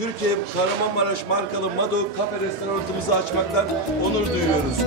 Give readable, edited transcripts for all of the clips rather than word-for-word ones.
Türkiye Kahramanmaraş markalı Mado Kafe restoranımızı açmaktan onur duyuyoruz.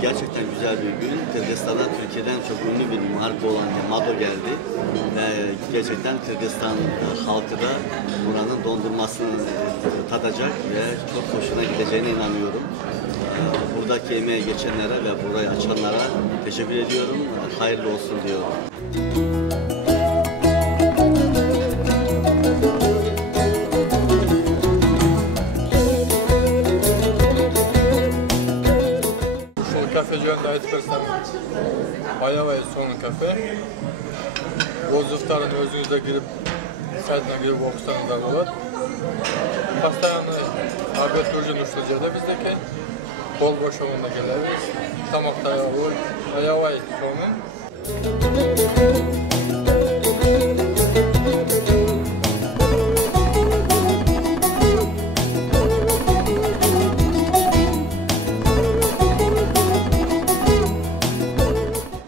Gerçekten güzel bir gün. Kırgızistan'dan Türkiye'den çok ünlü bir marka olan Mado geldi. Gerçekten Kırgızistan halkı da buranın dondurmasını tadacak ve çok hoşuna gideceğine inanıyorum. Buradaki emeği geçenlere ve burayı açanlara teşekkür ediyorum. Hayırlı olsun diyorum. Kafeci aytibirsan Ayavay So'nun kafe. Bozuklarını özünüzde girip saytına girip okusanızlar olur. Pastayanı Arbet Turcu Nuşluca'da bizdeki bol boş olanda geliriz. Tamakta Ayavay So'nun